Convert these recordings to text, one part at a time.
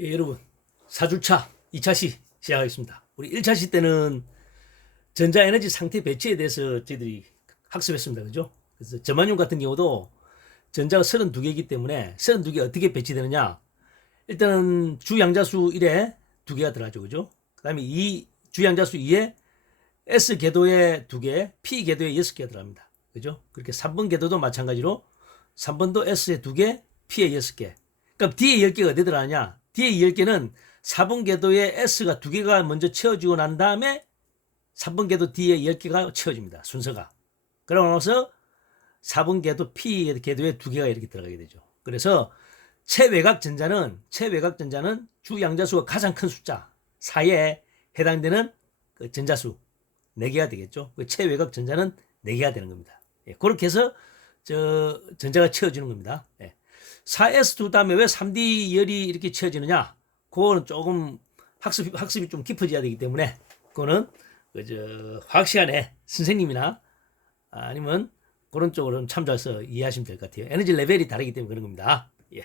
예, 여러분 4주차 2차시 시작하겠습니다. 우리 1차시 때는 전자에너지 상태 배치에 대해서 저희들이 학습했습니다. 그죠? 그래서 저만용 같은 경우도 전자가 32개이기 때문에 32개 어떻게 배치되느냐, 일단은 주양자수 1에 2개가 들어가죠. 그죠? 그 다음에 주양자수 2에 S 궤도에 2개, P 궤도에 6개가 들어갑니다. 그죠? 그렇게 3번 궤도도 마찬가지로 3번도 S에 2개, P에 6개. 그럼 D에 10개가 어디 들어가냐? D에 10개는 4번 궤도에 S가 2개가 먼저 채워지고 난 다음에 3번 궤도 D에 10개가 채워집니다. 순서가. 그러고 나서 4번 궤도 P 궤도에 2개가 이렇게 들어가게 되죠. 그래서 최외곽 전자는 주양자수가 가장 큰 숫자 4에 해당되는 그 전자수 4개가 되겠죠. 그 최외곽 전자는 4개가 되는 겁니다. 예, 그렇게 해서 전자가 채워지는 겁니다. 예. 4S2 다음에 왜 3D 열이 이렇게 채워지느냐? 그거는 조금 학습이 좀 깊어져야 되기 때문에 그거는 화학 시간에 선생님이나 아니면 그런 쪽으로 참조해서 이해하시면 될 것 같아요. 에너지 레벨이 다르기 때문에 그런 겁니다. 예.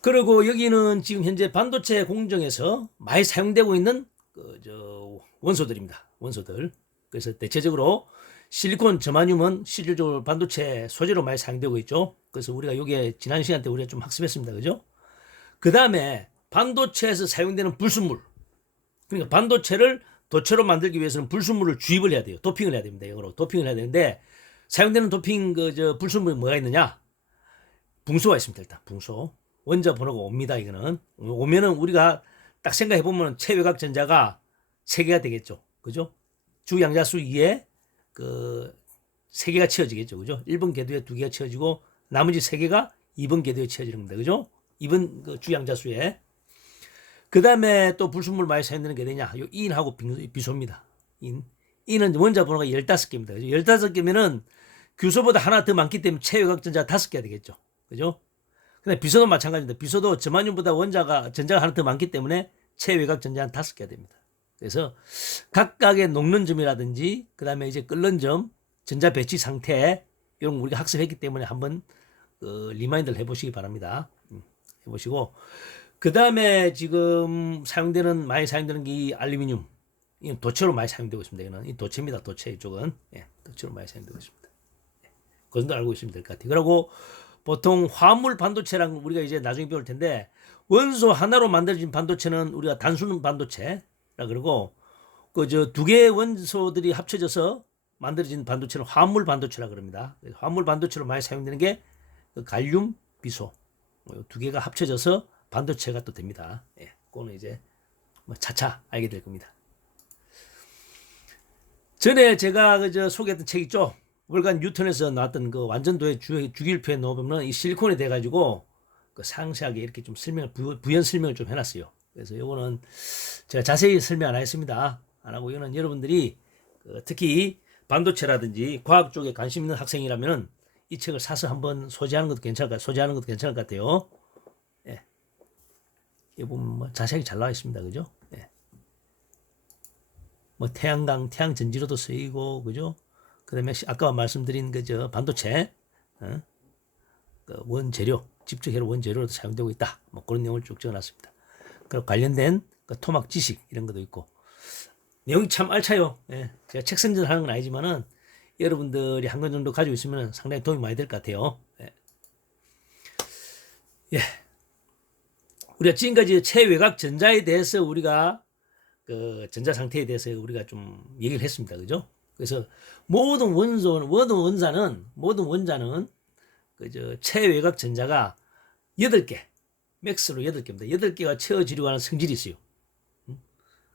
그리고 여기는 지금 현재 반도체 공정에서 많이 사용되고 있는 원소들입니다. 원소들. 그래서 대체적으로 실리콘, 저마늄은 실질적으로 반도체 소재로 많이 사용되고 있죠. 그래서 우리가 요게 지난 시간 때 우리가 좀 학습했습니다. 그죠? 그 다음에 반도체에서 사용되는 불순물. 그러니까 반도체를 도체로 만들기 위해서는 불순물을 주입을 해야 돼요. 도핑을 해야 됩니다. 영어로 도핑을 해야 되는데 사용되는 도핑 불순물이 뭐가 있느냐? 붕소가 있습니다. 일단 붕소. 원자 번호가 옵니다. 이거는 오면은 우리가 딱 생각해 보면 최외곽 전자가 3개가 되겠죠. 그죠? 주양자수 2에 3개가 채워지겠죠. 그죠? 1번 궤도에 2개가 채워지고 나머지 3개가 2번 궤도에 채워지는 겁니다. 그죠? 2번 주양자수에. 그 다음에 또 불순물 많이 사용되는 게 되냐? 요 인하고 비소입니다. 인은 원자 번호가 15개입니다. 그죠? 15개면은 규소보다 하나 더 많기 때문에 최외곽 전자가 5개가 되겠죠. 그죠? 근데 비소도 마찬가지입니다. 비소도 저마늄보다 전자가 하나 더 많기 때문에 최외곽 전자는 5개가 됩니다. 그래서 각각의 녹는 점이라든지 그 다음에 이제 끓는 점, 전자 배치 상태 이런 거 우리가 학습했기 때문에 한번 리마인드를 해보시기 바랍니다. 해보시고 그 다음에 지금 많이 사용되는 게 이 알루미늄, 이 도체로 많이 사용되고 있습니다. 이거는 이 도체입니다. 도체 이쪽은 도체로 많이 사용되고 있습니다. 그 정도 알고 있으면 될 것 같아요. 그리고 보통 화물 반도체랑 우리가 이제 나중에 배울 텐데 원소 하나로 만들어진 반도체는 우리가 단순 반도체라 그러고 두 개의 원소들이 합쳐져서 만들어진 반도체는 화물 반도체라 그럽니다. 화물 반도체로 많이 사용되는 게 갈륨, 비소 2개가 합쳐져서 반도체가 또 됩니다. 그거는 이제 차차 알게 될 겁니다. 전에 제가 소개했던 책 있죠. 월간 뉴턴에서 나왔던 그 완전도의 주기율표에 넣어보면 이 실리콘이 돼가지고 상세하게 이렇게 좀 부연 설명을 좀 해놨어요. 그래서 요거는 제가 자세히 설명 안 하겠습니다. 안 하고 이거는 여러분들이 특히 반도체라든지 과학 쪽에 관심 있는 학생이라면 이 책을 사서 한번 소지하는 것도 괜찮을 것 같아요. 예. 이 보면 자세하게 잘 나와 있습니다. 그죠? 예. 태양 전지로도 쓰이고, 그죠? 그 다음에 아까 말씀드린 반도체, 원재료, 집적회로 원재료로도 사용되고 있다. 그런 내용을 쭉 적어놨습니다. 그리고 관련된 토막 지식 이런 것도 있고. 내용이 참 알차요. 제가 책 선전하는 건 아니지만은 여러분들이 한 권 정도 가지고 있으면 상당히 도움이 많이 될 것 같아요. 우리가 지금까지 최외곽 전자에 대해서 우리가 전자 상태에 대해서 우리가 좀 얘기를 했습니다. 그죠? 그래서 모든 원자는 최외곽 전자가 8개, 맥스로 8개입니다. 8개가 채워지려고 하는 성질이 있어요.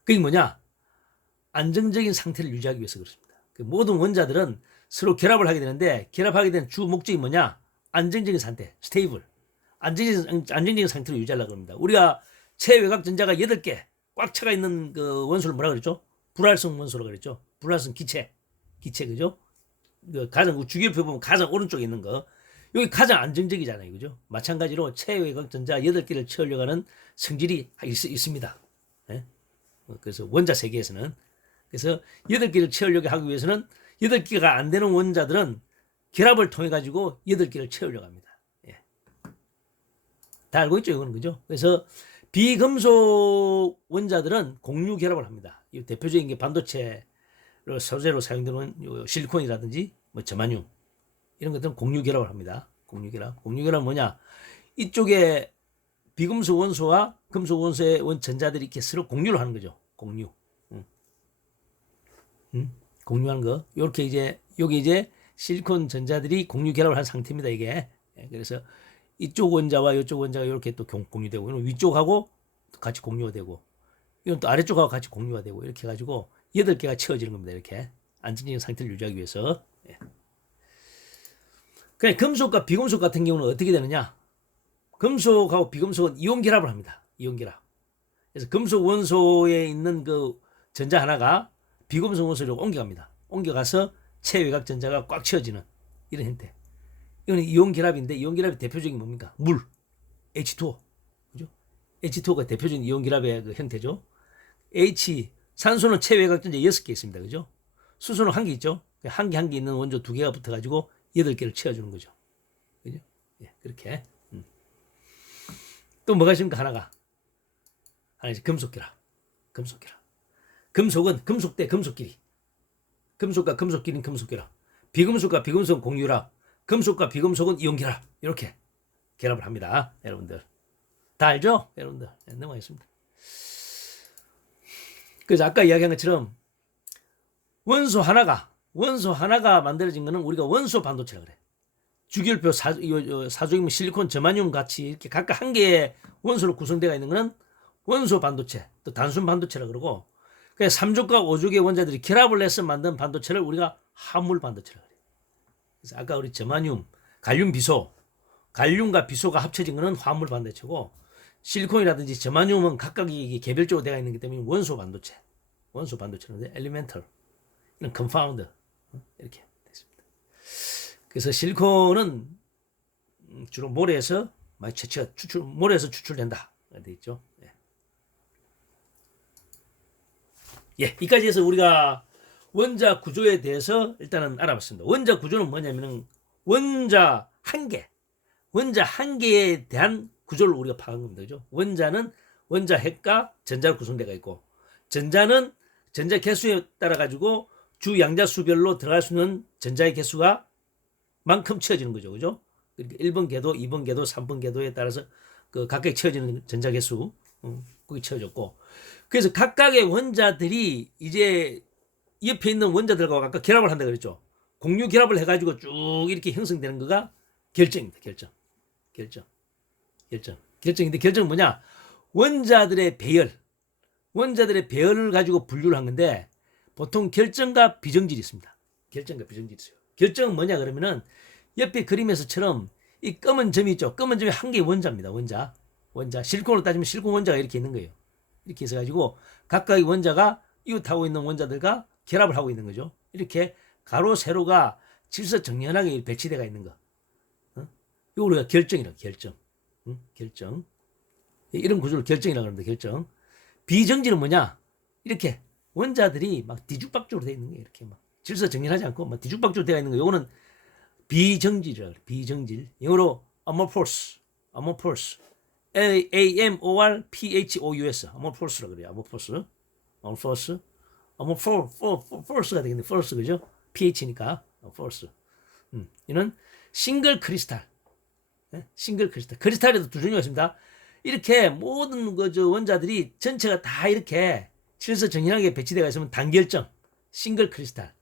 그게 뭐냐? 안정적인 상태를 유지하기 위해서 그렇습니다. 모든 원자들은 서로 결합을 하게 되는데 결합하게 되는 주 목적이 뭐냐? 안정적인 상태, 스테이블. 안정적인 상태를 유지하려고 합니다. 우리가 최외곽 전자가 8개 꽉 차가 있는 원소를 뭐라 그랬죠? 불활성 원소라고 그랬죠? 불활성 기체, 그죠? 가장 주기율표 보면 가장 오른쪽에 있는 거. 여기 가장 안정적이잖아요. 그죠? 마찬가지로 최외곽 전자 8개를 채우려고 하는 성질이 있습니다. 그래서 원자 세계에서는. 그래서 8개를 채우려고 하기 위해서는 8개가 안 되는 원자들은 결합을 통해 가지고 8개를 채우려고 합니다. 다 알고 있죠, 이거는. 그죠? 그래서 비금속 원자들은 공유 결합을 합니다. 이 대표적인 게 반도체 소재로 사용되는 실리콘이라든지 뭐 저마늄 이런 것들은 공유 결합을 합니다. 공유 결합. 공유 결합은 뭐냐? 이쪽에 비금속 원소와 금속 원소의 전자들이 이렇게 서로 공유를 하는 거죠. 공유. 공유하는 거. 이렇게 이제 여기 이제 실리콘 전자들이 공유 결합을 한 상태입니다. 이게. 그래서 이쪽 원자와 이쪽 원자가 이렇게 또 공유되고, 이건 위쪽하고 같이 공유가 되고, 이건 또 아래쪽하고 같이 공유가 되고, 이렇게 해가지고 8개가 채워지는 겁니다. 이렇게 안정적인 상태를 유지하기 위해서. 그냥 금속과 비금속 같은 경우는 어떻게 되느냐? 금속하고 비금속은 이온 결합을 합니다. 이온 결합. 그래서 금속 원소에 있는 그 전자 하나가 비금속 원소로 옮겨갑니다. 옮겨가서 체외곽 전자가 꽉 채워지는 이런 형태. 이거는 이온 결합인데, 이온 결합의 대표적인 뭡니까? 물, H2O. 그죠? H2O가 대표적인 이온 결합의 그 형태죠. 산소는 체외곽 전자 6개 있습니다. 그죠? 수소는 1개 있죠. 한 개 있는 원소 2개가 붙어가지고 8개를 채워주는 거죠. 그죠? 예, 그렇게. 또 뭐가 있습니까? 하나 이제 금속 결합. 금속 결합. 금속은 금속 대 금속끼리. 금속과 금속끼리는 금속 결합. 비금속과 비금속은 공유결합. 금속과 비금속은 이온 결합. 이렇게 결합을 합니다. 여러분들. 다 알죠? 여러분들. 네, 넘어가겠습니다. 그래서 아까 이야기한 것처럼 원소 하나가 만들어진 거는 우리가 원소 반도체라 그래. 주기율표 사조기물 실리콘 저마늄 같이 이렇게 각각 한 개의 원소로 구성되어 있는 거는 원소 반도체, 또 단순 반도체라 그러고, 그래서 3족과 5족의 원자들이 결합을 해서 만든 반도체를 우리가 화물 반도체라 그래. 그래서 아까 우리 저마늄, 갈륨과 비소가 합쳐진 거는 화물 반도체고, 실리콘이라든지 저마늄은 각각이 개별적으로 되어 있는 기 때문에 원소 반도체인데 엘리멘털, 이런 컴파운드 이렇게 됐습니다. 그래서 실리콘은 주로 모래에서 많이 모래에서 추출된다 돼 있죠. 예, 이까지 해서 우리가 원자 구조에 대해서 일단은 알아봤습니다. 원자 구조는 뭐냐면은 원자 한 개에 대한 구조를 우리가 파악한 겁니다. 그죠? 원자는 원자 핵과 전자로 구성되어 있고, 전자는 전자 개수에 따라 가지고 주 양자 수별로 들어갈 수 있는 전자의 개수가 만큼 채워지는 거죠. 그죠? 그러니까 1번 궤도, 2번 궤도, 3번 궤도에 따라서 그 각각 채워지는 전자 개수, 그게 채워졌고, 그래서 각각의 원자들이 이제 옆에 있는 원자들과 각각 결합을 한다 그랬죠. 공유 결합을 해가지고 쭉 이렇게 형성되는 거가 결정입니다. 결정인데, 결정은 뭐냐? 원자들의 배열을 가지고 분류를 한 건데, 보통 결정과 비정질이 있습니다. 결정은 뭐냐 그러면은 옆에 그림에서처럼 이 검은 점이 있죠. 검은 점이 한 개의 원자입니다. 원자. 실리콘으로 따지면 실리콘 원자가 이렇게 있는 거예요. 이렇게 해서 가지고 각각의 원자가 이웃하고 있는 원자들과 결합을 하고 있는 거죠. 이렇게 가로 세로가 질서정연하게 배치되어 있는 거. 이거 우리가 결정이라고. 결정. 이런 구조를 결정이라고 합니다. 결정. 비정질은 뭐냐? 이렇게 원자들이 막 뒤죽박죽으로 되어 있는 거예요. 이렇게 막 질서정연하지 않고 막 뒤죽박죽으로 되어 있는 거. 요거는 비정질이라고 해요. 비정질. 영어로 amorphous. amorphous. amorphous라고 그래요. amorphous가 되겠네. force, 그죠? ph니까 force. 이는 싱글 크리스탈. 크리스탈에도 두 종류가 있습니다. 이렇게 모든 원자들이 전체가 다 이렇게 질서정연하게 배치되어 있으면 단결정, 싱글 크리스탈.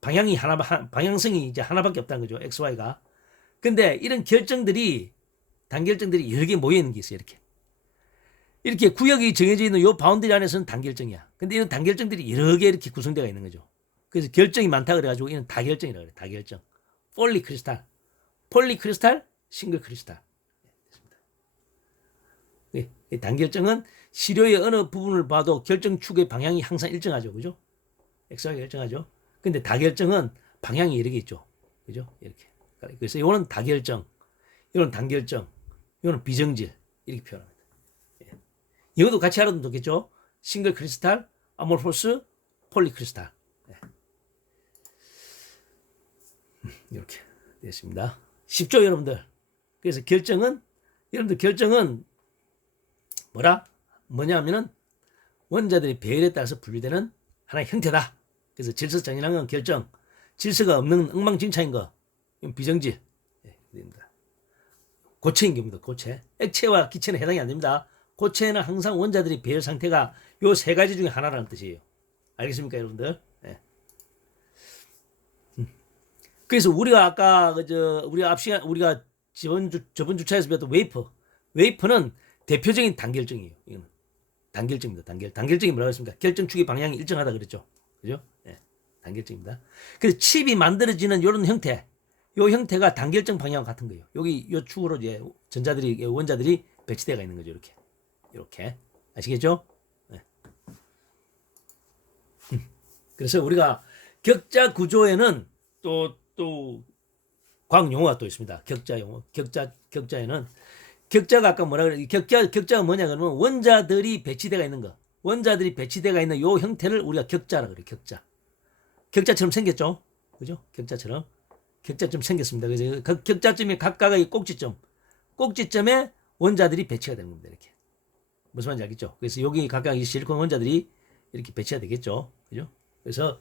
방향성이 이제 하나밖에 없다는 거죠. XY가. 근데 이런 단결정들이 여러 개 모여 있는 게 있어요. 이렇게 구역이 정해져 있는 요 바운더리 안에서는 단결정이야. 근데 이런 단결정들이 여러 개 이렇게 구성되어 있는 거죠. 그래서 결정이 많다 그래가지고 이는 다결정이라고 그래요. 다결정. 폴리크리스탈, 싱글 크리스탈. 단결정은 시료의 어느 부분을 봐도 결정축의 방향이 항상 일정하죠. 그죠? XY가 일정하죠. 근데 다결정은 방향이 여러 개 있죠. 그죠? 이렇게. 그래서 이거는 다결정, 이거는 단결정, 이거는 비정질. 이렇게 표현합니다. 이것도 같이 알아두면 좋겠죠? 싱글 크리스탈, 아모르포스, 폴리크리스탈. 이렇게 되었습니다. 쉽죠, 여러분들? 그래서 결정은 여러분들 결정은 뭐냐면은 원자들이 배열에 따라서 분류되는 하나의 형태다. 그래서 질서정연한 건 결정, 질서가 없는 엉망진창인 거, 이건 비정지. 예, 됩니다. 고체인 경우입니다. 고체. 액체와 기체는 해당이 안 됩니다. 고체는 항상 원자들이 배열 상태가 요 세 가지 중에 하나라는 뜻이에요. 알겠습니까, 여러분들? 예. 그래서 우리가 아까 우리가 저번 주차에서 배웠던 웨이퍼는 대표적인 단결정이에요. 이거는 단결정입니다. 단결정이 뭐라고 했습니까? 결정축의 방향이 일정하다 그랬죠. 그죠? 예. 단결정입니다. 그래서 칩이 만들어지는 이런 형태, 요 형태가 단결정 방향과 같은 거예요. 여기 요 축으로 이제 원자들이 배치되어 있는 거죠. 이렇게 아시겠죠? 네. 그래서 우리가 격자 구조에는 또 과학 용어가 또 있습니다. 격자 용어. 격자에는 격자가 아까 뭐라 그래? 격자가 뭐냐 그러면 원자들이 배치되어 있는 거. 원자들이 배치되어 있는 요 형태를 우리가 격자라 그래. 격자처럼 생겼죠? 그죠? 격자처럼 생겼습니다. 그래서 그 격자점이 각각의 꼭지점에 원자들이 배치가 되는 겁니다. 이렇게. 무슨 말인지 알겠죠? 그래서 여기 각각 이 실리콘 원자들이 이렇게 배치가 되겠죠. 그죠? 그래서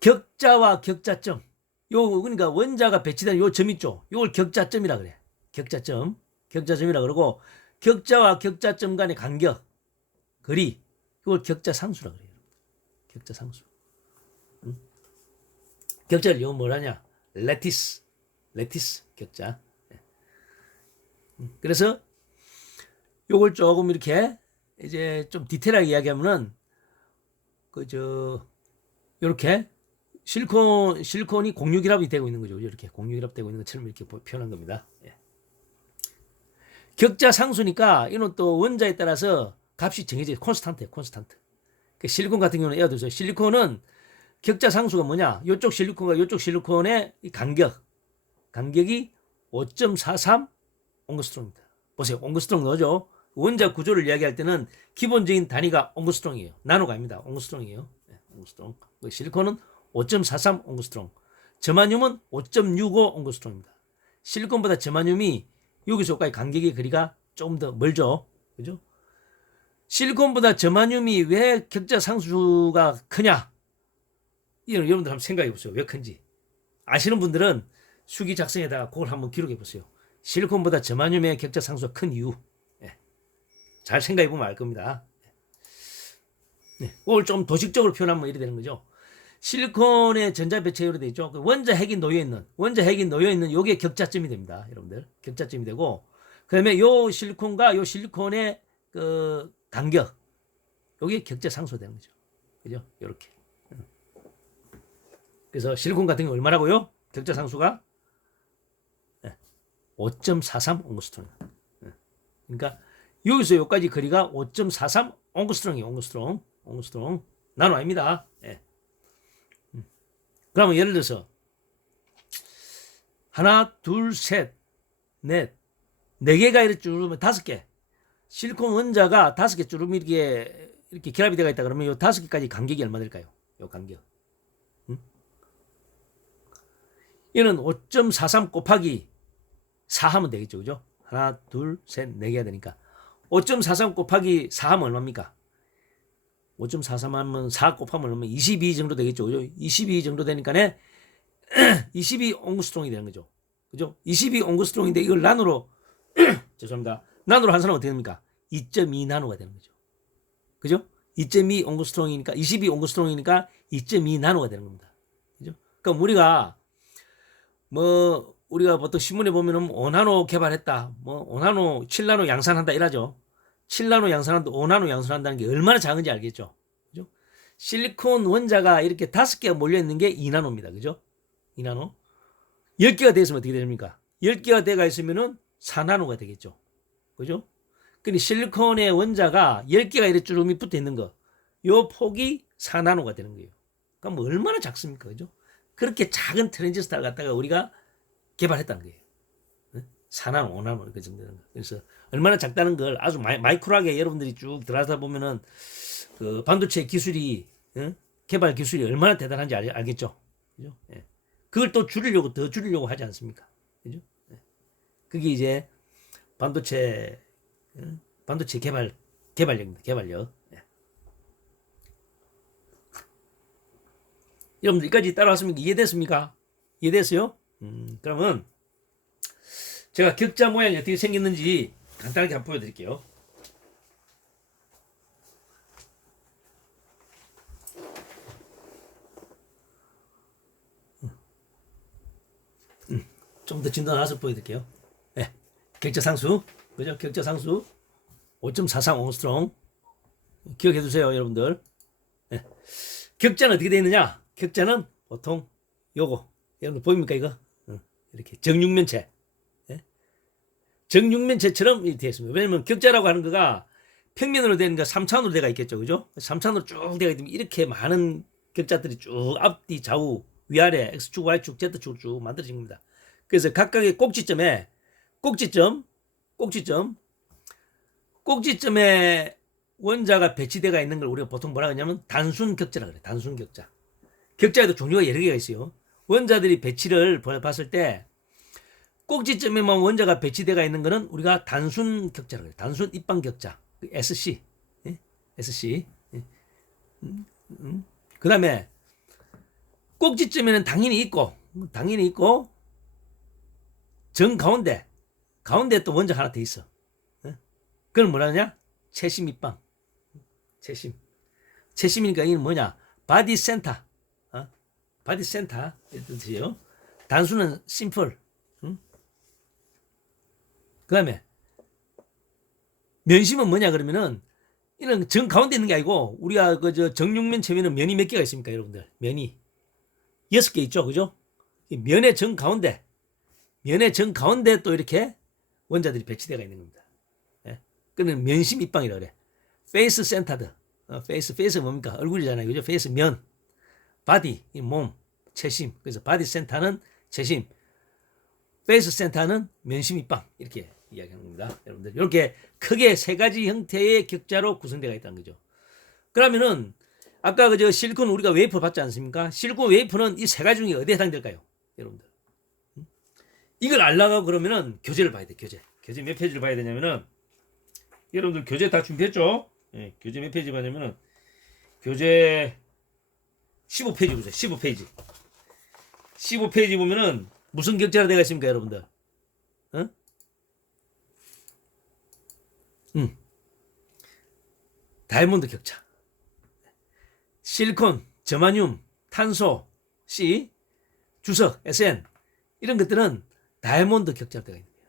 격자와 격자점. 그러니까 원자가 배치된 요 점 있죠? 요걸 격자점이라 그래. 격자점이라 그러고, 격자와 격자점 간의 간격, 거리, 이걸 격자상수라 그래요. 격자상수. 격자를 영어 뭐라냐? 레티스 격자. 그래서 요걸 조금 이렇게 이제 좀 디테일하게 이야기하면은 요렇게 실리콘이 공유결합이 되고 있는 거죠. 이렇게 공유결합 되고 있는 것처럼 이렇게 표현한 겁니다. 예. 격자 상수니까 이는 또 원자에 따라서 값이 정해져요. 콘스탄트예요. 그 실리콘 같은 경우는 예를 들어서 실리콘은 격자 상수가 뭐냐? 요쪽 실리콘과 요쪽 실리콘의 이 간격이 5.43 옹그스트롱입니다. 보세요. 옹그스트롱 넣어줘. 원자 구조를 이야기할 때는 기본적인 단위가 옹그스트롱이에요. 나노가 아닙니다. 옹그스트롱이에요. 네, 옹그스트롱. 실리콘은 5.43 옹그스트롱. 저마늄은 5.65 옹그스트롱입니다. 실리콘보다 저마늄이 여기서까지 간격의 거리가 조금 더 멀죠. 그죠? 실리콘보다 저마늄이 왜 격자 상수가 크냐? 여러분들 한번 생각해 보세요. 왜 큰지. 아시는 분들은 수기 작성에다가 그걸 한번 기록해 보세요. 실리콘보다 저마늄의 격자 상수가 큰 이유. 네. 잘 생각해 보면 알 겁니다. 네. 그걸 좀 도식적으로 표현하면 이렇게 되는 거죠. 실리콘의 전자 배치로 되어 있죠. 원자 핵이 놓여 있는 요게 격자점이 됩니다. 여러분들. 격자점이 되고, 그다음에 요 실리콘과 요 실리콘의 그 간격. 요게 격자 상수가 되는 거죠. 그죠? 요렇게. 그래서 실리콘 같은 경우 얼마라고요? 격자 상수가 5.43 옹그스트롱. 그러니까 여기서 여기까지 거리가 5.43 옹그스트롱이에요. 옹그스트롱. 나노 아닙니다. 예. 그러면 예를 들어서 하나, 둘, 셋, 넷, 네 개가 이렇게 줄으면 5개. 실리콘 원자가 5개 줄으면 이렇게 결합이 되어 있다 그러면 요 5개까지 간격이 얼마 될까요? 요 간격. 이는 5.43 곱하기 4 하면 되겠죠. 그죠? 하나, 둘, 셋, 네 개가 되니까 5.43 곱하기 4 하면 얼마입니까? 5.43 하면 4 곱하면 얼마? 22 정도 되겠죠. 그죠? 22 정도 되니까 22 옹그스트롱이 되는 거죠. 그죠? 22 옹그스트롱인데 이걸 나노로 죄송합니다. 나노로 한 사람은 어떻게 됩니까? 2.2 나노가 되는 거죠. 그죠? 2.2 옹그스트롱이니까 22 옹그스트롱이니까 2.2 나노가 되는 겁니다. 그죠? 그러니까 우리가 보통 신문에 보면은 5나노 개발했다. 5나노, 7나노 양산한다 이러죠. 7나노 양산한다, 5나노 양산한다는 게 얼마나 작은지 알겠죠? 그죠? 실리콘 원자가 이렇게 5개가 몰려 있는 게 2나노입니다. 그죠? 2나노. 10개가 되었으면 어떻게 됩니까? 10개가 돼가 있으면은 4나노가 되겠죠. 그죠? 근데 실리콘의 원자가 10개가 이렇게 주름이 붙어 있는 거. 요 폭이 4나노가 되는 거예요. 그러니까 얼마나 작습니까? 그죠? 그렇게 작은 트랜지스터를 갖다가 우리가 개발했다는 거예요. 4나노, 5나노 그 정도 되는 거. 그래서 얼마나 작다는 걸 아주 마이크로하게 여러분들이 쭉 들어가다 보면은 그 반도체 기술이 개발 기술이 얼마나 대단한지 알겠죠. 그죠? 예. 그걸 또 더 줄이려고 하지 않습니까? 그죠? 예. 그게 이제 반도체 반도체 개발력입니다. 개발력. 예. 여러분들 여기까지 따라왔습니까? 이해됐습니까? 이해됐어요? 그러면 제가 격자 모양이 어떻게 생겼는지 간단하게 한번 보여드릴게요. 좀 더 진도 나와서 보여드릴게요. 네. 격자 상수, 그죠? 격자 상수 5.43 옹스트롱 기억해 두세요, 여러분들. 네. 격자는 어떻게 되어 있느냐? 격자는 보통 요거 여러분 보입니까 이거? 이렇게 정육면체, 네? 정육면체처럼 이렇게 되어 있습니다. 왜냐면 격자라고 하는 거가 평면으로 된 거 3차원으로 되어 있겠죠, 그죠? 3차원으로 쭉 되어 있으면 이렇게 많은 격자들이 쭉 앞뒤 좌우 위아래 x축 y축 z축으로 쭉 만들어진 겁니다. 그래서 각각의 꼭지점에 원자가 배치되어 있는 걸 우리가 보통 뭐라 하냐면 단순 격자라 그래. 단순 격자. 격자에도 종류가 여러 개가 있어요. 원자들이 배치를 봤을 때 꼭지점에만 원자가 배치되어 있는 거는 우리가 단순 격자라 그래. 단순 입방 격자. SC. 예? SC. 예? 그다음에 꼭지점에는 당연히 있고 정 가운데 또 원자가 하나 더 있어. 그걸 뭐라 하냐? 채심 입방. 채심이니까 이는 뭐냐? 바디 센터. 바디 센터 이런 뜻이에요. 단수는 심플. 그다음에 면심은 뭐냐 그러면은 이는 정 가운데 있는 게 아니고 우리가 그 정육면 체면은 면이 몇 개가 있습니까, 여러분들? 면이 6개 있죠, 그죠? 면의 정 가운데 또 이렇게 원자들이 배치되어 있는 겁니다. 예? 그는 면심 입방이라고 그래. 페이스 센터드. 페이스 뭡니까? 얼굴이잖아요, 그죠? 페이스 면, 바디 몸, 채심. 그래서 바디 센터는 채심, 페이스 센터는 면심 입방 이렇게 이야기하는 겁니다, 여러분들. 이렇게 크게 세 가지 형태의 격자로 구성되어 있다는 거죠. 그러면은 아까 그저 실리콘 우리가 웨이퍼 봤지 않습니까? 실리콘 웨이퍼는 이 세 가지 중에 어디에 해당될까요, 여러분들? 이걸 알려고 그러면은 교재를 봐야 돼. 교재 몇 페이지를 봐야 되냐면은 여러분들 교재 다 준비했죠? 예, 교재 몇 페이지 봐냐면은 교재 15페이지 보세요. 15페이지 보면은 무슨 격자로 되어 있습니까, 여러분들? 다이아몬드 격자. 실리콘, 저마늄, 탄소, C, 주석, SN 이런 것들은 다이아몬드 격자로 되어 있는 거예요.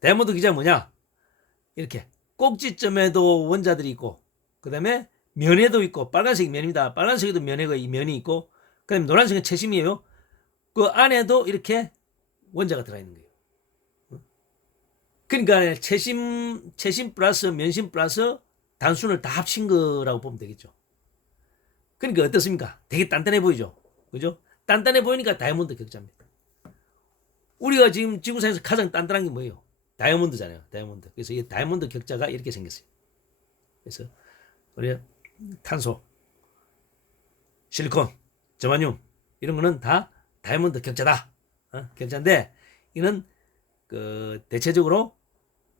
다이아몬드 격자가 뭐냐? 이렇게 꼭지점에도 원자들이 있고, 그 다음에 면에도 있고, 빨간색이 면입니다. 빨간색에도 면이 있고, 그 다음에 노란색은 채심이에요. 그 안에도 이렇게 원자가 들어있는 거예요. 그러니까 채심 플러스 면심 플러스 단순을 다 합친 거라고 보면 되겠죠. 그러니까 어떻습니까? 되게 단단해 보이죠? 그죠? 단단해 보이니까 다이아몬드 격자입니다. 우리가 지금 지구상에서 가장 단단한 게 뭐예요? 다이아몬드잖아요. 다이아몬드. 그래서 이 다이아몬드 격자가 이렇게 생겼어요. 그래서 우리 탄소, 실리콘, 저마늄 이런 거는 다 다이아몬드 격자다. 격자인데 이는 그 대체적으로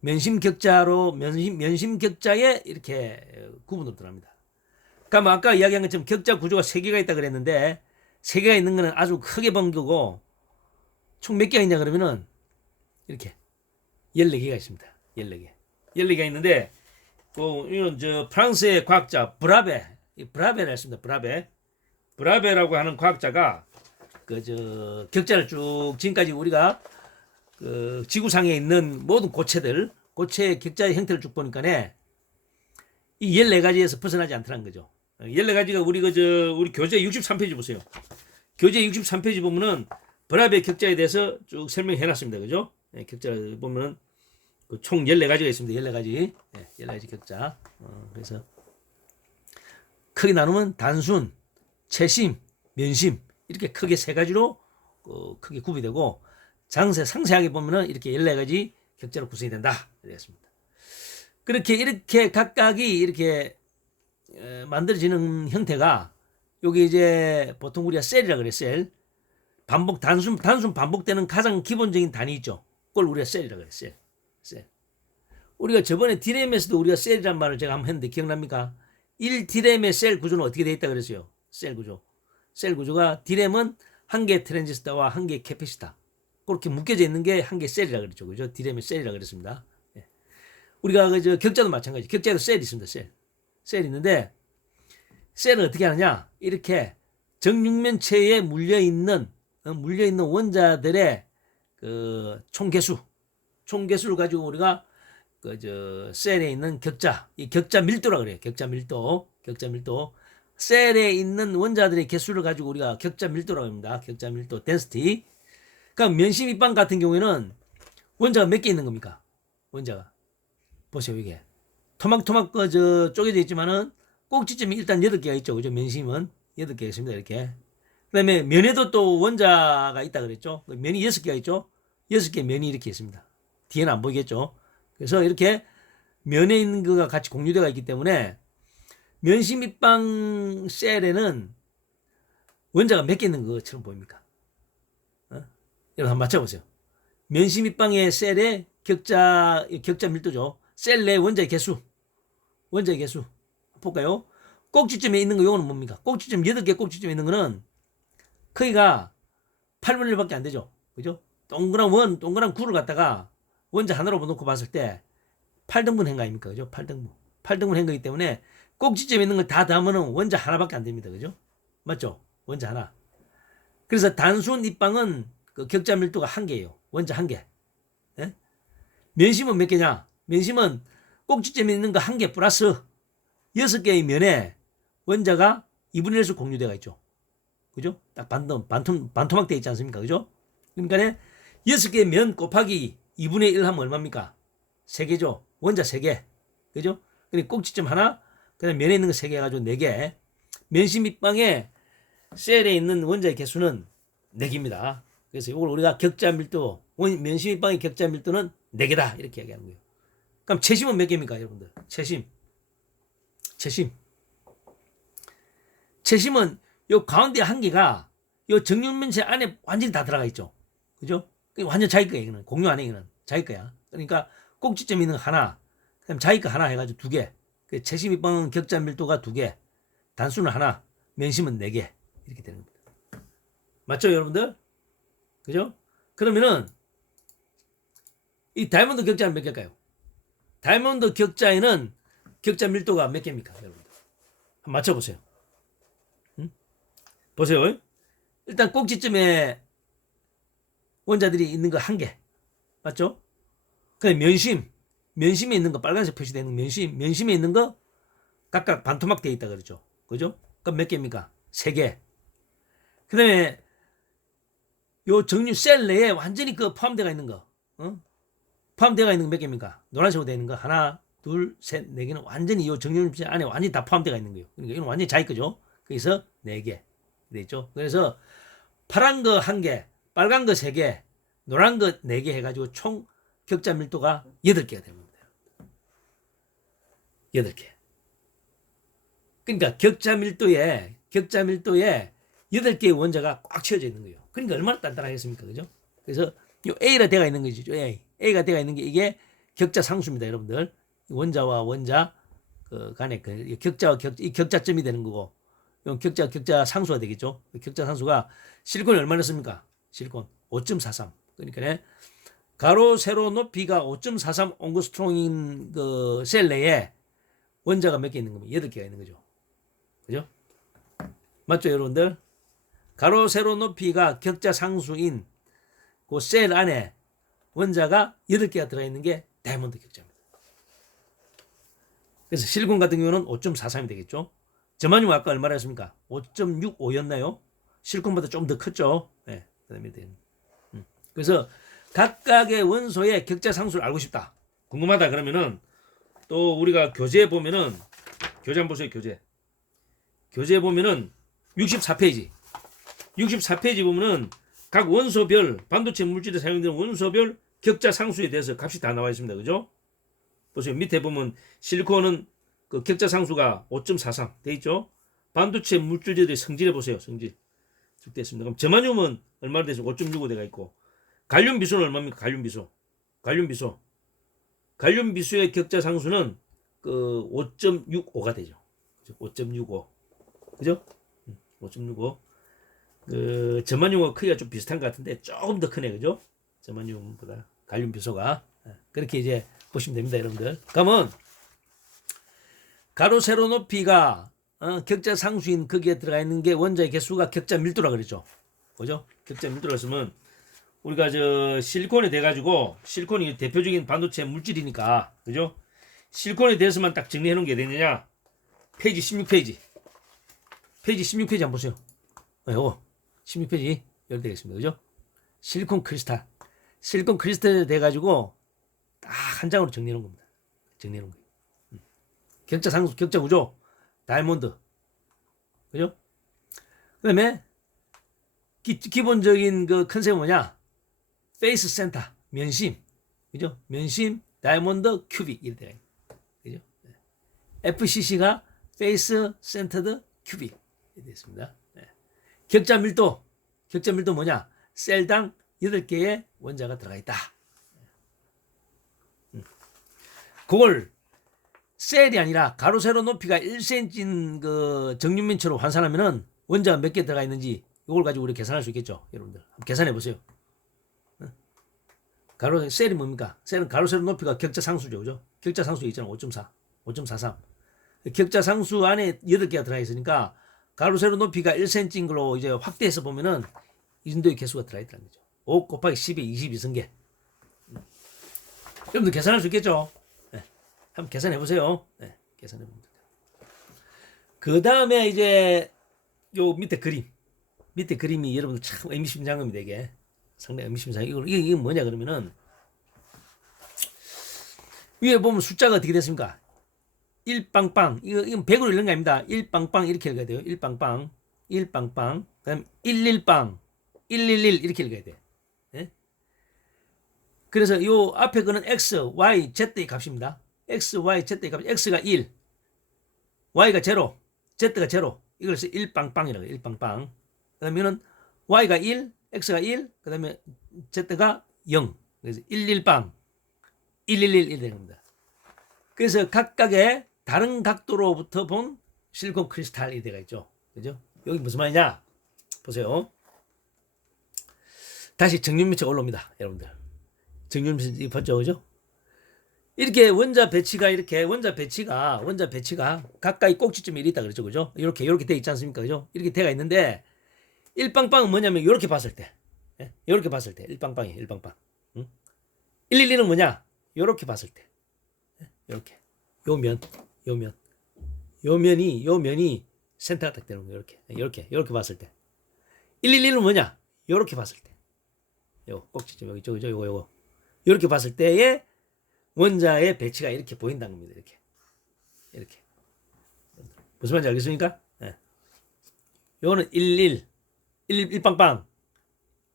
면심 격자에 이렇게 구분으로 들어갑니다. 그러니까 아까 이야기한 것처럼 격자 구조가 3개가 있다 그랬는데 3개가 있는 거는 아주 크게 본 거고 총 몇 개가 있냐 그러면은 이렇게 14개가 있습니다. 14개가 있는데 이건 프랑스의 과학자 브라베라 했습니다. 브라베라고 하는 과학자가 격자를 쭉 지금까지 우리가 지구상에 있는 모든 고체의 격자의 형태를 쭉 보니까네 이 14가지에서 벗어나지 않더라는 거죠. 14가지가 우리 교재 63페이지 보세요. 교재 63페이지 보면은 브라베 격자에 대해서 쭉 설명해 놨습니다. 그죠? 격자 보면은 총 14가지가 있습니다. 14가지. 14가지 격자. 그래서 크게 나누면 단순, 채심, 면심 이렇게 크게 3가지로 크게 구비되고 상세하게 보면은 이렇게 14가지 격자로 구성이 된다. 되겠습니다. 이렇게 각각이 이렇게 만들어지는 형태가 여기 이제 보통 우리가 셀이라 그래. 셀. 단순 반복되는 가장 기본적인 단위 있죠. 그걸 우리가 셀이라 그래. 셀. 셀. 우리가 저번에 디램에서도 우리가 셀이란 말을 제가 한번 했는데 기억납니까? 1디램의 셀 구조는 어떻게 돼 있다 그랬어요? 셀 구조. 셀 구조가 디램은 한 개 트랜지스터와 한 개 캐패시터. 그렇게 묶여져 있는 게 한 개 셀이라 그랬죠. 그죠? 디램의 셀이라 그랬습니다. 예. 우리가 그저 격자도 마찬가지. 격자에도 셀이 있습니다. 셀. 셀이 있는데 셀은 어떻게 하느냐? 이렇게 정육면체에 물려 있는 원자들의 그 총개수를 가지고 우리가 그 셀에 있는 격자, 이 격자 밀도라 그래요. 격자 밀도. 셀에 있는 원자들의 개수를 가지고 우리가 격자 밀도라고 합니다. 격자 밀도, density. 그러니까 면심 입방 같은 경우에는 원자가 몇 개 있는 겁니까? 원자가 보세요. 이게 토막토막 쪼개져 있지만은 꼭지점이 일단 8개가 있죠. 그죠? 면심은 8개가 있습니다. 이렇게. 그다음에 면에도 또 원자가 있다 그랬죠. 면이 6개가 있죠. 6개 면이 이렇게 있습니다. 뒤에는 안 보이겠죠. 그래서 이렇게 면에 있는 거가 같이 공유되어 있기 때문에 면심 입방 셀에는 원자가 몇 개 있는 것처럼 보입니까? 여러분 한번 맞춰보세요. 면심 입방의 셀의 격자 밀도죠. 셀 내 원자의 개수. 볼까요? 꼭지점에 있는 거 요거는 뭡니까? 꼭지점 8개 꼭지점에 있는 거는 크기가 8분의 1밖에 안 되죠. 그죠? 동그란 구를 갖다가 원자 하나로 놓고 봤을 때 8등분 한 거 아닙니까? 그죠? 8등분 한 거기 때문에 꼭지점에 있는 걸 다 더하면 원자 하나밖에 안 됩니다. 그죠? 맞죠? 원자 하나. 그래서 단순 입방은 그 격자 밀도가 1개예요. 원자 1개. 예? 면심은 몇 개냐? 면심은 꼭지점에 있는 거 1개 플러스 6개의 면에 원자가 2분의 1수 공유되어 있죠. 그죠? 딱 반토막 되어 있지 않습니까? 그죠? 그러니까 6개의 면 곱하기 2분의 1 하면 얼마입니까? 3개죠. 원자 3개. 그죠? 그리고 꼭지점 하나, 그 다음에 면에 있는 거 3개 해가지고 4개. 면심 입방에 셀에 있는 원자의 개수는 4개입니다. 그래서 이걸 우리가 격자 밀도, 면심 입방의 격자 밀도는 4개다. 이렇게 얘기하는 거예요. 그럼 채심은 몇 개입니까, 여러분들? 채심은 요 가운데 한 개가 요 정육면체 안에 완전히 다 들어가 있죠. 그죠? 완전 자기 거야, 이거는. 공유 안에 이거는. 자기 거야. 그러니까 꼭지점 있는 거 하나, 그다음 자기 거 하나 해가지고 2개. 채심 입방 격자 밀도가 2개. 단수는 하나, 면심은 4개. 이렇게 되는 겁니다. 맞죠, 여러분들? 그죠? 그러면은 이 다이아몬드 격자는 몇 개일까요? 다이아몬드 격자에는 격자 밀도가 몇 개입니까, 여러분들? 한번 맞춰보세요. 보세요. 일단 꼭지점에 원자들이 있는 거 1개. 맞죠? 그다음에 면심에 있는 거 빨간색 표시되는 면심에 있는 거 각각 반토막 되어 있다 그러죠. 그죠? 그럼 몇 개입니까? 3개. 그다음에 요 정류 셀 내에 완전히 그 포함되어 있는 거. 포함되어 있는 거 몇 개입니까? 노란색으로 되어 있는 거 하나, 둘, 셋, 4개는 완전히 요 정류 안에 완전히 다 포함되어 있는 거예요. 그러니까 이건 완전히 자기 거죠. 그래서 4개. 되죠. 그래서 파란 거 1개, 빨간 거 3개, 노란 거 4개 해가지고 총 격자 밀도가 8개가 되는 겁니다. 8개. 그러니까 격자 밀도에 8개의 원자가 꽉 채워져 있는 거예요. 그러니까 얼마나 단단하겠습니까? 그죠? 그래서 요 A가 되어 있는 거죠. A가 되어 있는 게 이게 격자 상수입니다, 여러분들. 원자와 원자 그 간의 그 격자와 이 격자점이 되는 거고. 격자 상수가 되겠죠. 격자 상수가 실리콘이 얼마였습니까? 실리콘 5.43. 그러니까 가로 세로 높이가 5.43 옹거스트롱인 그 셀 내에 원자가 몇 개 있는 겁니다. 8개가 있는 거죠. 그죠? 맞죠, 여러분들? 가로 세로 높이가 격자 상수인 그 셀 안에 원자가 8개가 들어 있는 게 다이아몬드 격자입니다. 그래서 실리콘 같은 경우는 5.43이 되겠죠. 저마늄 아까 얼마나 했습니까? 5.65였나요? 실리콘보다 좀 더 컸죠. 네, 그다음에 그래서 각각의 원소의 격자 상수를 알고 싶다. 궁금하다 그러면은 또 우리가 교재에 보면은 교재 한번 보세요. 교재에 보면은 64페이지 보면은 각 원소별 반도체 물질에 사용되는 원소별 격자 상수에 대해서 값이 다 나와 있습니다. 그죠? 보세요. 밑에 보면 실리콘은 그 격자 상수가 5.43 돼 있죠. 반도체 물질들의 성질해 보세요. 성질 됐습니다. 그럼 저마늄은 얼마나 돼서 5.65 돼가 있고 갈륨 비소는 얼마입니까? 갈륨 비소 갈륨 비수의 격자 상수는 그 5.65가 되죠. 5.65. 그죠? 5.65. 그 저만륨과 크기가 좀 비슷한 것 같은데 조금 더 크네. 그죠? 저만륨보다 갈륨 비소가. 그렇게 이제 보시면 됩니다, 여러분들. 그러면 가로 세로 높이가 격자 상수인 거기에 들어가 있는 게 원자의 개수가 격자 밀도라 그랬죠. 그죠? 격자 밀도라 했으면 우리가 저 실리콘이 돼 가지고 실리콘이 대표적인 반도체 물질이니까 그죠? 실리콘에 대해서만 딱 정리해 놓은 게 되느냐? 페이지 16페이지. 페이지 16페이지 한번 보세요. 요거 16페이지 열 되겠습니다. 그죠? 실리콘 크리스탈. 실리콘 크리스탈에 돼 가지고 딱 한 장으로 정리해 놓은 겁니다. 정리해 놓은 거예요. 격자 상수, 격자 구조, 다이아몬드. 그죠? 그 다음에, 기본적인 그 컨셉은 뭐냐? 페이스 센터, 면심. 그죠? 면심, 다이아몬드, 큐빅. 이렇게 되어 있는. 그죠? FCC가 페이스 센터드 큐빅. 이렇게 됐습니다. 격자 밀도. 격자 밀도 뭐냐? 셀당 8개의 원자가 들어가 있다. 그걸 셀이 아니라 가로 세로 높이가 1cm인 그 정육면체로 환산하면은 원자가 몇 개 들어가 있는지 이걸 가지고 우리 계산할 수 있겠죠, 여러분들. 한번 계산해 보세요. 가로 셀이 뭡니까? 셀은 가로 세로 높이가 격자 상수죠, 그죠? 격자 상수 있잖아, 5.4, 5.43. 격자 상수 안에 8개가 들어가 있으니까 가로 세로 높이가 1cm인 걸로 이제 확대해서 보면은 이 정도의 개수가 들어가 있다는 거죠. 5 곱하기 10의 22승계. 여러분들 계산할 수 있겠죠? 한번 계산해 보세요. 계산해 봅니다. 그 다음에 이제 요 밑에 그림, 밑에 그림이 여러분들 참 의미심장합니다. 이게 상당히 의미심장. 이게 뭐냐 그러면은 위에 보면 숫자가 어떻게 됐습니까? 1빵빵. 이건 100으로 읽는 거 아닙니다. 1빵빵 이렇게 읽어야 돼요. 1빵빵, 1빵빵. 그다음 111빵, 111 이렇게 읽어야 돼. 그래서 요 앞에 거는 x, y, z의 값입니다. x, y, z의 값. x가 1, y가 0, z가 0. 이걸 1빵빵이라고 해요. 1빵빵. 그다음에는 y가 1, x가 1, 그다음에 z가 0. 그래서 111빵, 111 되는 겁니다. 그래서 각각의 다른 각도로부터 본 실리콘 크리스탈이 되어 있죠. 그죠? 여기 무슨 말이냐? 보세요. 다시 정육면체가 올라옵니다, 여러분들. 정육면체 봤죠, 그죠? 이렇게 원자 배치가 가까이 꼭지점에 있다 그랬죠, 그죠? 이렇게 돼 있지 않습니까, 그죠? 이렇게 돼가 있는데 일빵빵은 뭐냐면 이렇게 봤을 때, 이렇게 봤을 때 일빵빵이에요, 일빵빵. 111은 뭐냐? 이렇게 봤을 때, 이렇게 요 면이 센터가 딱 되는 거예요, 이렇게 봤을 때. 111은 뭐냐? 이렇게 봤을 때, 요 꼭지점 여기 있죠, 요거 이렇게 봤을 때에 원자의 배치가 이렇게 보인다는 겁니다. 이렇게. 무슨 말인지 알겠습니까? 요거는 1빵빵,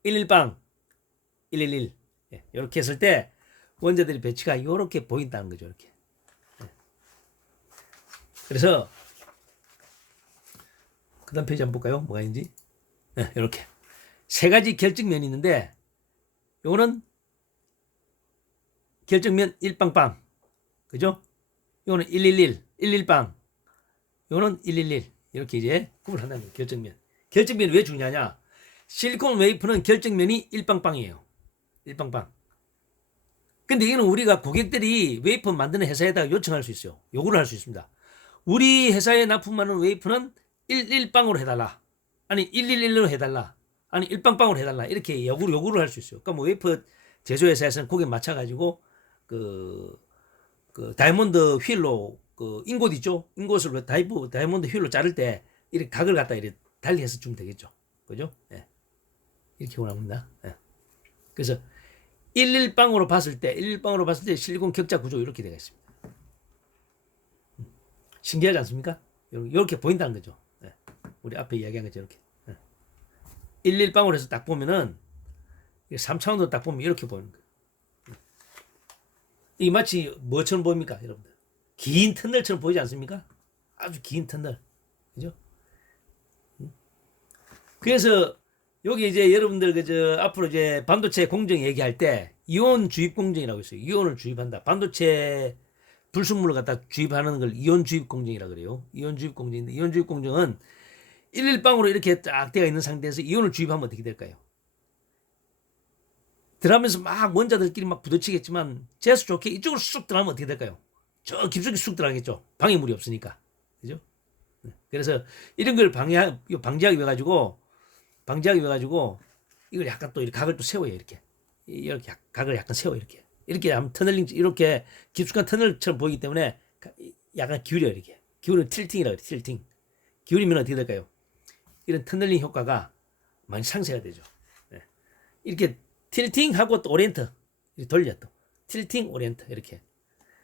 111빵, 111. 이렇게 했을 때 원자들의 배치가 이렇게 보인다는 거죠. 이렇게. 그래서 그 다음 페이지 한번 볼까요? 뭐가 있는지. 이렇게 세 가지 결정면이 있는데 요거는 결정면 1빵빵. 그죠? 이거는 111, 111빵. 이거는 111. 이렇게 이제 구분한다는 거예요. 결정면. 결정면이 왜 중요하냐? 실리콘 웨이프는 결정면이 1빵빵이에요. 1빵빵. 근데 이거는 우리가 고객들이 웨이프 만드는 회사에다가 요청할 수 있어요. 요구를 할 수 있습니다. 우리 회사에 납품하는 웨이프는 11빵으로 해달라. 아니 111로 해달라. 아니 1빵빵으로 해달라. 이렇게 요구를 할 수 있어요. 그러니까 뭐 웨이프 제조회사에서는 거기에 맞춰가지고 그 다이아몬드 휠로 그 인곳 있죠? 인곳을 다이아몬드 휠로 자를 때 이렇게 각을 갖다 이렇게 달리해서 주면 되겠죠. 그죠? 이렇게 원합니다. 그래서 11빵으로 봤을 때 실리콘 격자 구조 이렇게 되어 있습니다. 신기하지 않습니까? 이렇게 보인다는 거죠. 우리 앞에 이야기한 거죠. 이렇게 11빵으로 해서 딱 보면은 3차원으로 딱 보면 이렇게 보이는 거예요. 이게 마치 뭐처럼 보입니까, 여러분들? 긴 터널처럼 보이지 않습니까? 아주 긴 터널. 그죠? 그래서 여기 이제 여러분들 앞으로 이제 반도체 공정 얘기할 때 이온 주입 공정이라고 있어요. 이온을 주입한다. 반도체 불순물을 갖다 주입하는 걸 이온 주입 공정이라고 그래요. 이온 주입 공정인데 이온 주입 공정은 일일방으로 이렇게 딱 되어 있는 상태에서 이온을 주입하면 어떻게 될까요? 들어가면서 막 원자들끼리 막 부딪히겠지만 재수 좋게 이쪽으로 쑥 들어가면 어떻게 될까요? 저 깊숙이 쑥 들어가겠죠. 방해물이 없으니까. 그죠? 그래서 이런 걸 방지하기 위해 가지고 이걸 약간 또 이렇게 각을 또 세워요. 이렇게 각을 약간 세워 이렇게 하면 터널링 이렇게 깊숙한 터널처럼 보이기 때문에 약간 기울여 이렇게 기울이면 틸팅이라고 해요. 틸팅 기울이면 어떻게 될까요? 이런 터널링 효과가 많이 상쇄가 되죠. 이렇게 틸팅하고 또 오리엔트 돌려 또 틸팅 오리엔트 이렇게.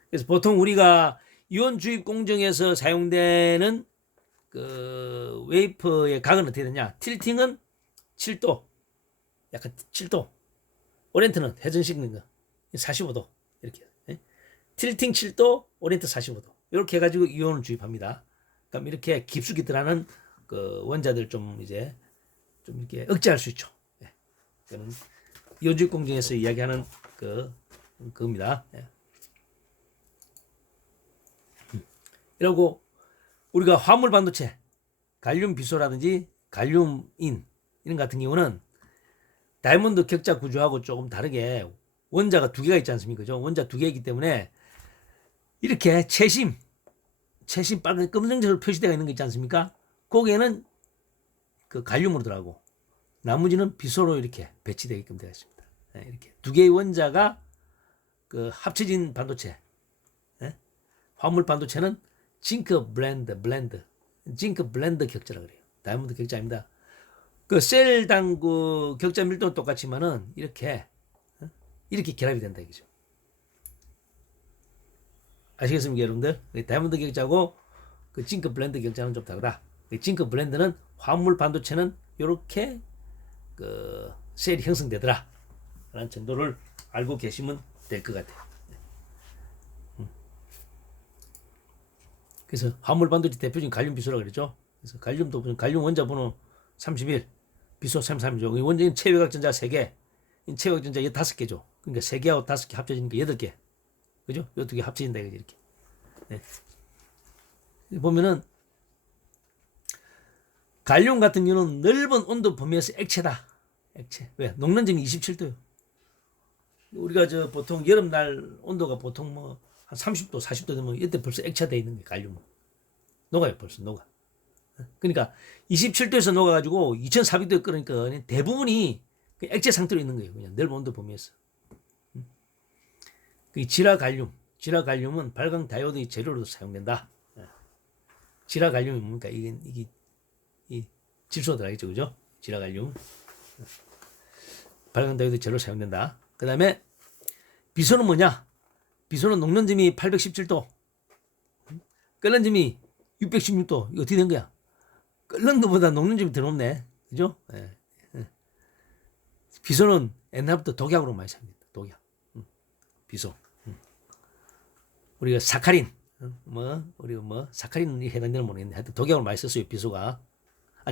그래서 보통 우리가 이온 주입 공정에서 사용되는 그 웨이퍼의 각은 어떻게 되냐? 틸팅은 7도, 약간 7도. 오리엔트는 회전식는 거 45도 이렇게. 틸팅 7도, 오리엔트 45도 이렇게 해가지고 이온을 주입합니다. 그럼 이렇게 깊숙이 들어가는 그 원자들 좀 이제 좀 이렇게 억제할 수 있죠. 그는 이온 주입 공정에서 이야기하는 그겁니다. 이러고 우리가 화물 반도체, 갈륨 비소라든지 갈륨인 이런 같은 경우는 다이아몬드 격자 구조하고 조금 다르게 원자가 두 개가 있지 않습니까? 그죠? 원자 두 개이기 때문에 이렇게 채심 빨간 검정색으로 표시되어 있는 거 있지 않습니까? 거기에는 그 갈륨으로 들어가고 나머지는 비소로 이렇게 배치되게끔 되어 있습니다. 이렇게 두 개의 원자가 그 합쳐진 반도체, 화물 반도체는 징크 블렌드 격자라고 그래요. 다이아몬드 격자 아닙니다. 그 셀당 그 격자 밀도는 똑같지만은 이렇게 결합이 된다 이거죠. 아시겠습니까, 여러분들? 다이아몬드 격자고 그 징크 블렌드 격자는 좀 다르다. 징크 블렌드는 화물 반도체는 이렇게 그 셀이 형성되더라 라는 정도를 알고 계시면 될 것 같아요. 그래서 화물 반도체 대표적인 갈륨 비소라고 그랬죠. 그래서 갈륨도 갈륨 원자 번호 31, 비소 33이죠. 원자는 체외각 전자 3개, 체외각 전자 5개죠. 그러니까 3개하고 5개 합쳐지니까 8개. 그죠? 이 두 개 합쳐진다 이렇게. 보면은 갈륨 같은 경우는 넓은 온도 범위에서 액체다. 액체. 왜? 녹는 점이 27도요. 우리가 저 보통 여름날 온도가 보통 뭐 한 30도, 40도 되면 이때 벌써 액체되어 있는 게 갈륨은. 녹아요, 벌써 녹아. 그러니까 27도에서 녹아가지고 2400도에 끓으니까 대부분이 액체 상태로 있는 거예요. 그냥 넓은 온도 범위에서. 그 지라갈륨은 발광 다이오드의 재료로 사용된다. 지라갈륨이 뭡니까? 이게 이 질소가 들어가겠죠, 그죠? 지라갈륨. 발광 다이오드 재료로 사용된다. 그 다음에 비소는 뭐냐? 비소는 녹는 점이 817도, 끓는 점이 616도. 이거 어떻게 된 거야? 끓는 것보다 녹는 점이 더 높네. 그죠? 비소는 옛날부터 독약으로 많이 사용된다. 독약. 비소. 우리가 사카린, 우리가 사카린이 해당되는 모르겠는데 하여튼 독약으로 많이 썼어요. 비소가.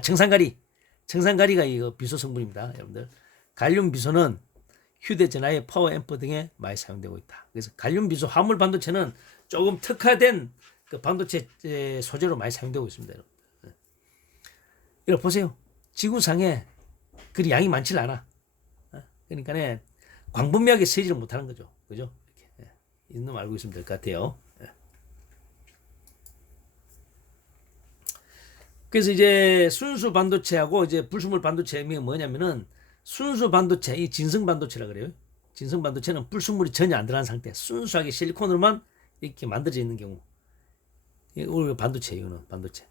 청산가리가 이거 비소 성분입니다. 여러분들. 갈륨 비소는 휴대전화의 파워앰프 등에 많이 사용되고 있다. 그래서 갈륨 비소 화물 반도체는 조금 특화된 그 반도체 소재로 많이 사용되고 있습니다. 여러분. 이거 보세요. 지구상에 그리 양이 많지 않아. 그러니까 광범위하게 쓰지를 못하는 거죠. 그죠? 이렇게. 이놈 알고 있으면 될 것 같아요. 그래서 이제 순수 반도체하고 이제 불순물 반도체 의미가 뭐냐면은 순수 반도체, 이 진성 반도체라 그래요. 진성 반도체는 불순물이 전혀 안 들어간 상태, 순수하게 실리콘으로만 이렇게 만들어져 있는 경우. 우리 반도체, 이거는 반도체.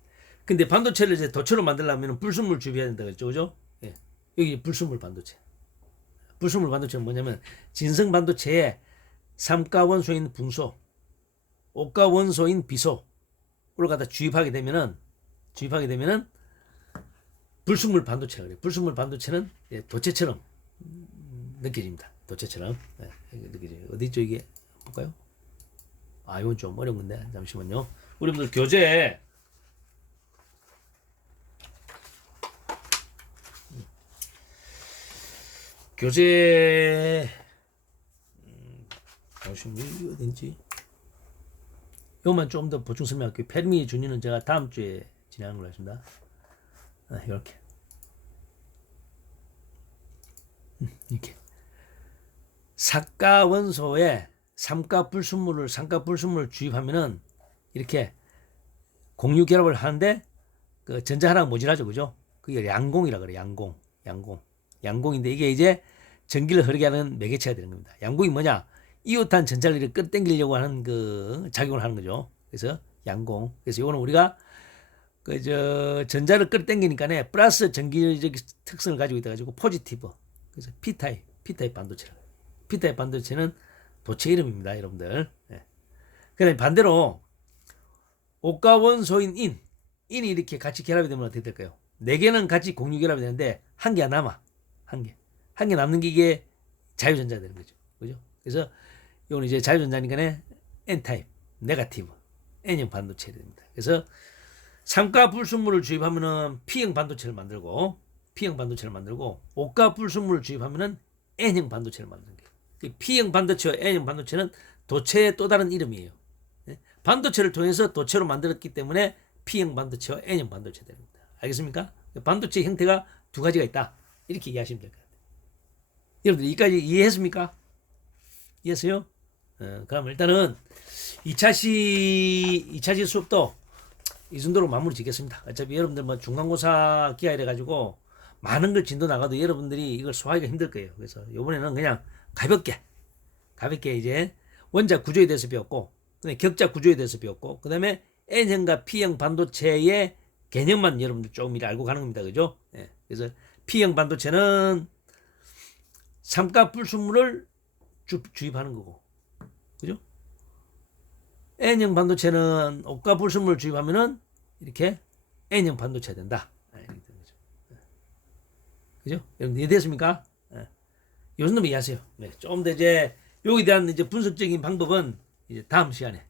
근데 반도체를 이제 도체로 만들려면 불순물 주입해야 된다 그랬죠, 그죠? 예. 여기 불순물 반도체. 불순물 반도체는 뭐냐면 진성 반도체에 삼가 원소인 붕소, 오가 원소인 비소를 갖다 주입하게 되면은 불순물 반도체라 그래요. 불순물 반도체는 도체처럼 느껴집니다. 도체처럼. 느껴져요. 어디 있죠 이게? 볼까요? 이건 좀 어려운 건데 잠시만요. 우리 분들 교재 잠시만요. 이거 어딘지. 요만 좀 더 보충 설명할게요. 페르미 준위는 제가 다음 주에 진행하는 걸로 하겠습니다. 이렇게. 이렇게. 사가 원소에 삼가 불순물을 주입하면은 이렇게 공유 결합을 하는데 그 전자 하나가 모자라죠, 그죠? 그게 양공이라 그래, 양공인데 이게 이제 전기를 흐르게 하는 매개체가 되는 겁니다. 양공이 뭐냐? 이웃한 전자를 이렇게 끌어당기려고 하는 그 작용을 하는 거죠. 그래서 양공. 그래서 이거는 우리가 전자를 끌어당기니까 플러스 전기적 특성을 가지고 있다 가지고 포지티브. 그래서 P타입 반도체는 도체 이름입니다, 여러분들. 네. 그다음에 반대로 옥가 원소인 인이 이렇게 같이 결합이 되면 어떻게 될까요? 4개는 같이 공유 결합이 되는데 한 개가 남아. 한 개 남는 게 이게 자유전자가 되는 거죠. 그죠? 그래서 이건 이제 자유전자니까 N타입, 네거티브, N형 반도체가 됩니다. 그래서 삼가 불순물을 주입하면은 P형 반도체를 만들고 옥가 불순물을 주입하면은 N형 반도체를 만드는 거예요. P형 반도체와 N형 반도체는 도체의 또 다른 이름이에요. 반도체를 통해서 도체로 만들었기 때문에 P형 반도체와 N형 반도체 됩니다. 알겠습니까? 반도체 형태가 두 가지가 있다. 이렇게 이해하시면 될 것 같아요. 여러분들 여기까지 이해했습니까? 이해했어요? 그럼 일단은 2차시 수업도 이 정도로 마무리 짓겠습니다. 어차피 여러분들 뭐 중간고사 기간이라 가지고 많은 걸 진도 나가도 여러분들이 이걸 소화하기가 힘들 거예요. 그래서 이번에는 그냥 가볍게 이제 원자 구조에 대해서 배웠고, 그다음에 격자 구조에 대해서 배웠고, 그다음에 N형과 P형 반도체의 개념만 여러분들 조금 이렇게 알고 가는 겁니다. 그죠? 예. 그래서 P형 반도체는 삼가 불순물을 주입하는 거고, 그죠? N형 반도체는 옥가 불순물을 주입하면은 이렇게 N형 반도체가 된다. 이렇게 되는 거죠. 그죠? 여러분 이해됐습니까? 요 정도면 이해하세요. 네. 좀 더 이제 여기에 대한 이제 분석적인 방법은 이제 다음 시간에,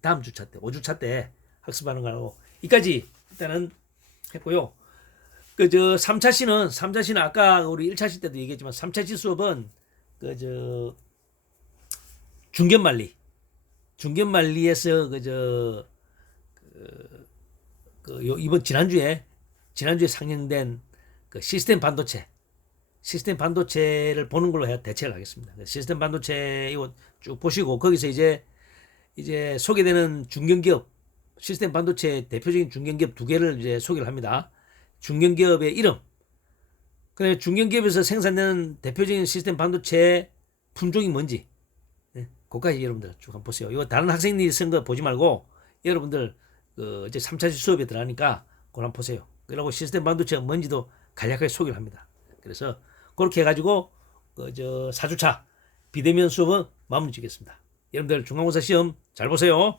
다음 주차 때, 5주차 때 학습하는 거라고 여기까지 일단은 했고요. 3차시는 아까 우리 1차시 때도 얘기했지만 3차시 수업은 중견말리에서 이번 지난주에 상영된 그 시스템 반도체를 보는 걸로 해야 대체를 하겠습니다. 시스템 반도체 이거 쭉 보시고 거기서 이제 소개되는 중견기업 시스템 반도체 대표적인 중견기업 2개를 이제 소개를 합니다. 중견기업의 이름, 그다음에 중견기업에서 생산되는 대표적인 시스템 반도체 품종이 뭔지, 그까지 여러분들 쭉 한번 보세요. 이거 다른 학생들이 쓴 거 보지 말고 여러분들 이제 3차시 수업에 들어가니까 그걸 한번 보세요. 그리고 시스템 반도체가 뭔지도 간략하게 소개를 합니다. 그래서 그렇게 해가지고 4주차 비대면 수업은 마무리 짓겠습니다. 여러분들 중간고사 시험 잘 보세요.